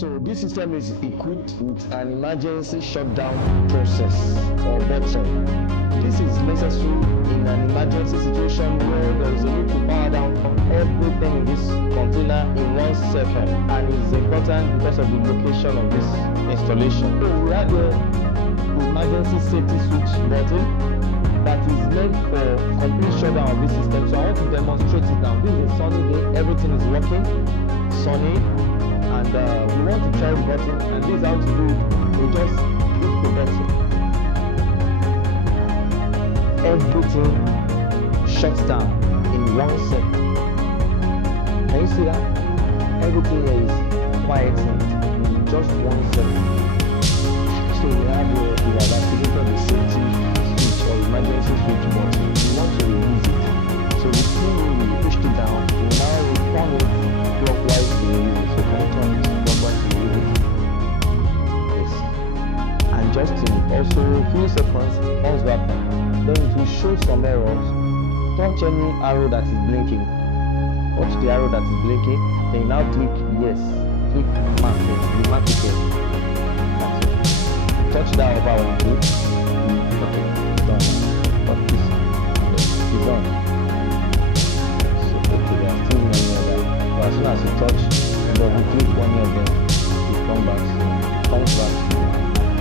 So this system is equipped with an emergency shutdown process or button. This is necessary in an emergency situation where there is a need to power down everything in this container in 1 second, and it's important because of the location of this installation. So we have the emergency safety switch button that is meant for complete shutdown of this system. So I want to demonstrate it now. This is a sunny day, everything is working, sunny, and we want to try the button, and this is how to do it. We just hit the button. Everything shuts down in 1 second. Can you see that? Everything here is quietened in just 1 second. So we have activated the safety switch or emergency switch button. We want to release it. So the same way we pushed it down, we now return it clockwise to release it. So can you turn it clockwise to release it? Yes. And just in also a few seconds, once that then it will show some errors. Touch any arrow that is blinking. Touch the arrow that is blinking. Then now click yes. Click mark it. The mark it here. That's it. Touch that over one click. Okay, done. Touch this. It's done. So okay, there are still many other. But as soon as you touch, double click one of them, it comes back.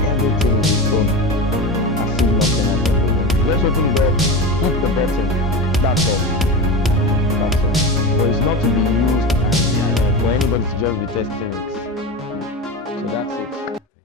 Everything is done. As if nothing happened. Just open the door, hit the button. That's all. That's all. But it's not to be used and for anybody to just be testing it. So that's it.